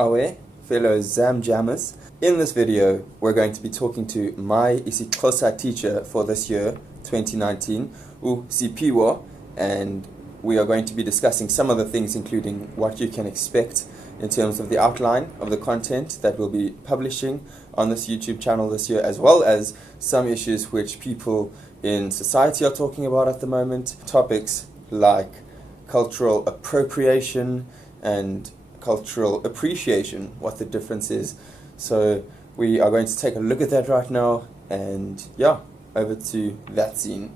Awe, fellow Zam Jammers. In this video, we're going to be talking to my Xhosa teacher for this year, 2019, Siphiwo, and we are going to be discussing some of the things, including what you can expect in terms of the outline of the content that we'll be publishing on this YouTube channel this year, as well as some issues which people in society are talking about at the moment. Topics like cultural appropriation and cultural appreciation, what the difference is. So we are going to take a look at that right now, and yeah, over to that scene.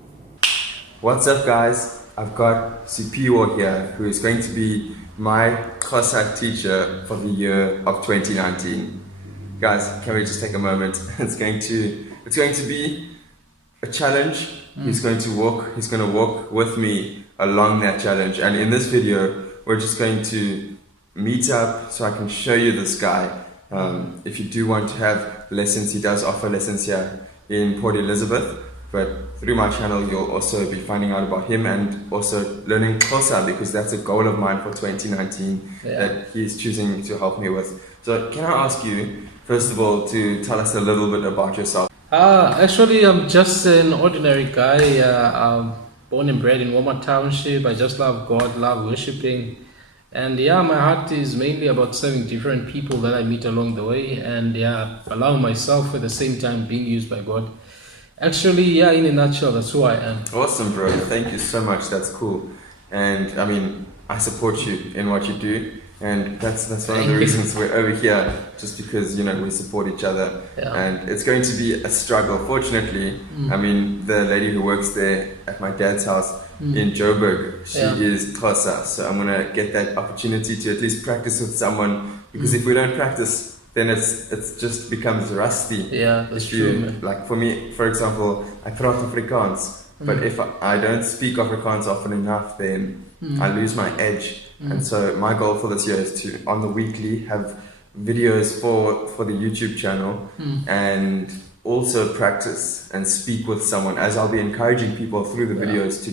What's up, guys? I've got Siphiwo here, who is going to be my Xhosa teacher for the year of 2019. Guys, can we just take a moment? It's going to be a challenge. He's going to walk with me along that challenge, and in this video we're just going to meet up so I can show you this guy. If you do want to have lessons, he does offer lessons here in Port Elizabeth, but through my channel you'll also be finding out about him and also learning Xhosa, because that's a goal of mine for 2019 that he's choosing to help me with. So can I ask you, first of all, to tell us a little bit about yourself? Actually, I'm just an ordinary guy. I'm born and bred in Walmart Township. I just love God, love worshiping. And yeah, my heart is mainly about serving different people that I meet along the way, and yeah, allowing myself at the same time being used by God. Actually, yeah, in a nutshell, that's who I am. Awesome, bro. Thank you so much. That's cool. And I mean, I support you in what you do, and that's one of the reasons we're over here, just because, you know, we support each other. And it's going to be a struggle. Fortunately, I mean, the lady who works there at my dad's house in Joburg, she is Xhosa, so I'm gonna get that opportunity to at least practice with someone, because if we don't practice, then it's just becomes rusty. Yeah, that's true, man. Like for me, for example, I praat Afrikaans, but if I don't speak Afrikaans often enough, then I lose my edge. And so my goal for this year is to, on the weekly, have videos for the YouTube channel, and also practice and speak with someone, as I'll be encouraging people through the videos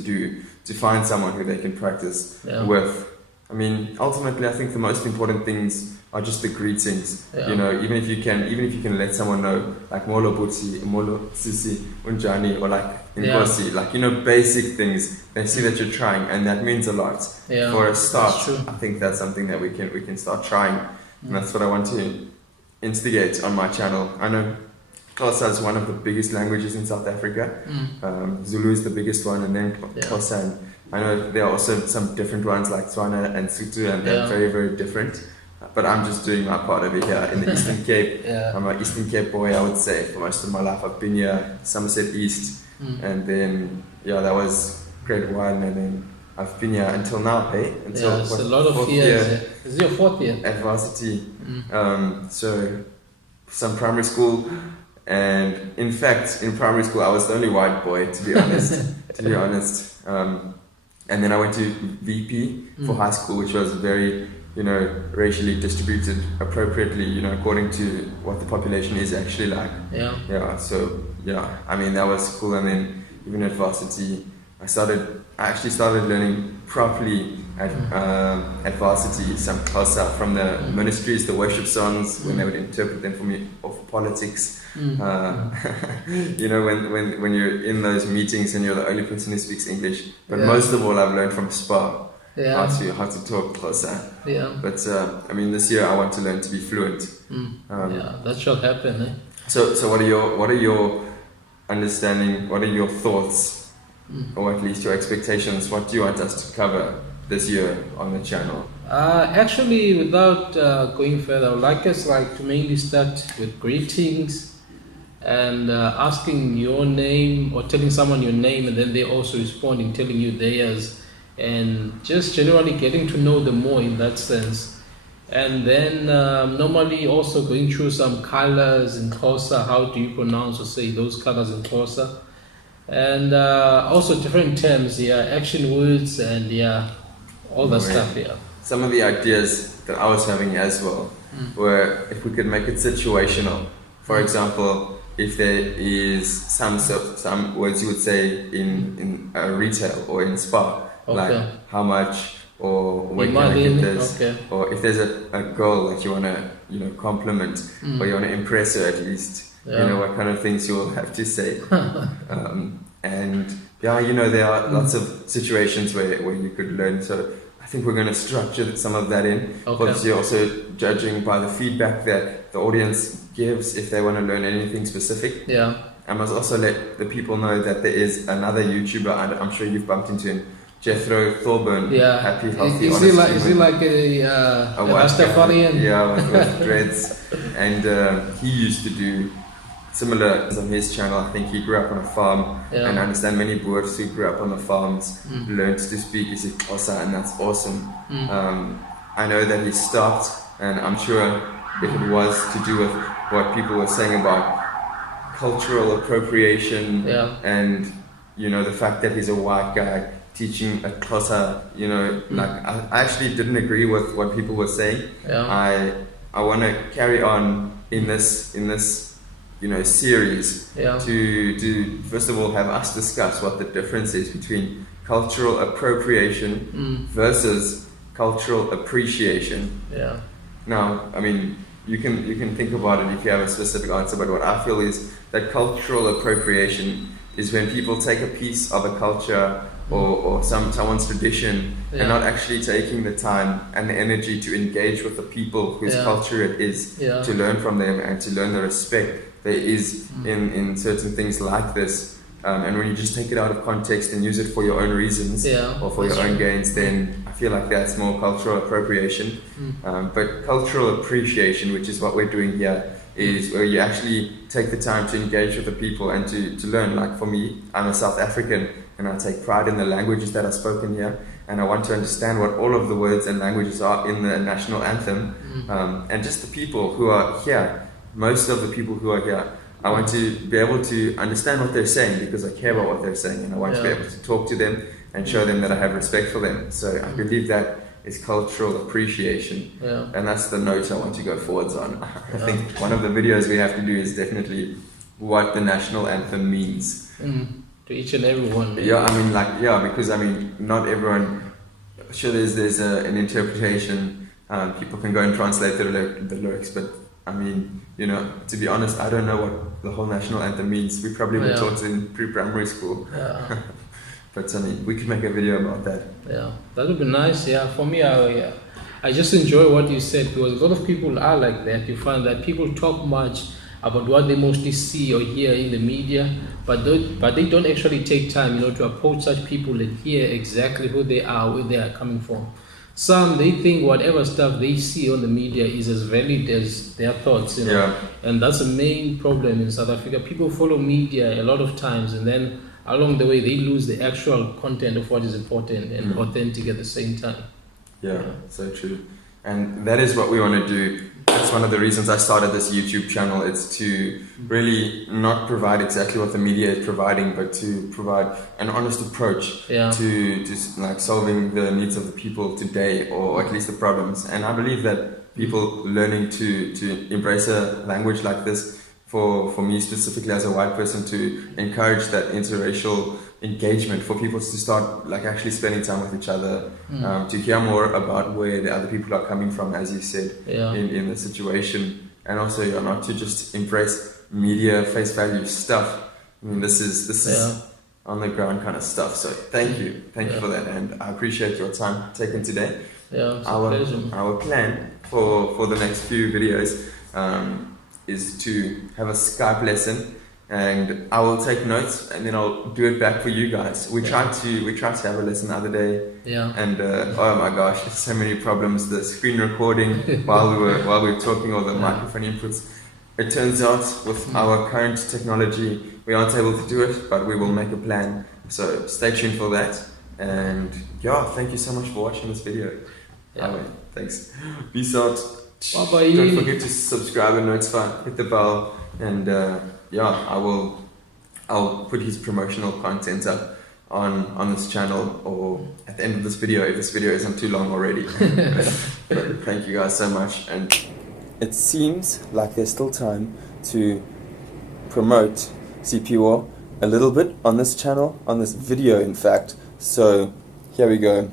to find someone who they can practice with. I mean, ultimately, I think the most important things are just the greetings. You know, even if you can let someone know, like Molo Butsi, Molo Sisi, Unjani, or like Nkosi, like, you know, basic things. They see that you're trying, and that means a lot. For a start, I think that's something that we can start trying, and that's what I want to instigate on my channel. I know Xhosa is one of the biggest languages in South Africa. Zulu is the biggest one, and then Xhosa. And I know there are also some different ones like Tswana and Sotho, and they're very, very different. But I'm just doing my part over here in the Eastern Cape. I'm an Eastern Cape boy, I would say, for most of my life. I've been here, Somerset East, and then that was grade 1, and then I've been here until now, hey? Until it's a lot of years. Is it your 4th year? At varsity. So some primary school. And in fact, in primary school, I was the only white boy, to be honest. And then I went to VP for high school, which was very, you know, racially distributed appropriately, you know, according to what the population is actually like. So I mean, that was cool. And then even at varsity, I actually started learning properly at varsity some Xhosa from the ministries, the worship songs, when they would interpret them for me, or for politics. You know, when you're in those meetings and you're the only person who speaks English. But most of all, I've learned from Spa how to talk Xhosa. But I mean, this year I want to learn to be fluent. That shall happen. Eh? So what are your understanding? What are your thoughts? Or at least your expectations? What do you want us to cover this year on the channel? Actually, without going further, I would like us to mainly start with greetings and asking your name, or telling someone your name, and then they also responding, telling you theirs, and just generally getting to know them more in that sense. And then normally also going through some colors in Xhosa. How do you pronounce or say those colors in Xhosa? And also different terms, action words, and all that stuff. Some of the ideas that I was having as well were, if we could make it situational. For example, if there is some words you would say in retail or in Spa, like how much, or where can I get this, okay. or if there's a girl that you want to compliment, or you want to impress her at least, what kind of things you'll have to say. And there are lots of situations where you could learn. So I think we're going to structure some of that in. Because you're also judging by the feedback that the audience gives if they want to learn anything specific. Yeah. I must also let the people know that there is another YouTuber I'm sure you've bumped into him, Jethro, Thawburn, Happy, Healthy, Is he like a Rastafarian? Yeah, with dreads. And he used to do similar on his channel. I think he grew up on a farm, and I understand many Boers who grew up on the farms learned to speak Xhosa, and that's awesome. I know that he stopped, and I'm sure it was to do with what people were saying about cultural appropriation, and the fact that he's a white guy teaching a Xhosa, like I actually didn't agree with what people were saying. I want to carry on in this series to first of all have us discuss what the difference is between cultural appropriation versus cultural appreciation. Now, I mean, you can think about it if you have a specific answer, but what I feel is that cultural appropriation is when people take a piece of a culture or someone's tradition and not actually taking the time and the energy to engage with the people whose culture it is, to learn from them and to learn the respect there is in certain things like this. And when you just take it out of context and use it for your own reasons or for your own gains, then I feel like that's more cultural appropriation. But cultural appreciation, which is what we're doing here, is where you actually take the time to engage with the people and to learn. Like for me, I'm a South African and I take pride in the languages that are spoken here, and I want to understand what all of the words and languages are in the national anthem. And just the people who are here, most of the people who are here, I want to be able to understand what they're saying because I care about what they're saying, and I want to be able to talk to them and show them that I have respect for them. So I believe that is cultural appreciation, and that's the note I want to go forwards on. I think one of the videos we have to do is definitely what the national anthem means. To each and every one. Because I mean, not everyone, sure there's an interpretation, people can go and translate the lyrics, but I mean, to be honest, I don't know what the whole national anthem means. We probably were taught in pre-primary school. But I mean, we could make a video about that. Yeah, that would be nice. Yeah, for me, I just enjoy what you said, because a lot of people are like that. You find that people talk much about what they mostly see or hear in the media, but they don't actually take time, to approach such people and hear exactly who they are, where they are coming from. Some, they think whatever stuff they see on the media is as valid as their thoughts, and that's the main problem in South Africa. People follow media a lot of times, and then along the way they lose the actual content of what is important and authentic at the same time. Yeah, so true. And that is what we want to do. That's one of the reasons I started this YouTube channel. It's to really not provide exactly what the media is providing, but to provide an honest approach to like solving the needs of the people today, or at least the problems. And I believe that people learning to embrace a language like this, for me specifically as a white person, to encourage that interracial engagement, for people to start like actually spending time with each other, to hear more about where the other people are coming from, as you said, in the situation, and also not to just embrace media face value stuff. I mean, this is on the ground kind of stuff. So thank you for that, and I appreciate your time taken today. Our plan for the next few videos is to have a Skype lesson, and I will take notes and then I'll do it back for you guys. We tried to have a lesson the other day, and oh my gosh, there's so many problems. The screen recording while we were talking, or the microphone inputs. It turns out with our current technology we aren't able to do it, but we will make a plan. So stay tuned for that. And thank you so much for watching this video. Thanks. Peace out. Bye-bye. Don't forget to subscribe and notify, hit the bell, and I'll put his promotional content up on this channel, or at the end of this video, if this video isn't too long already. But thank you guys so much. And it seems like there's still time to promote Siphiwo a little bit on this channel, on this video in fact. So here we go.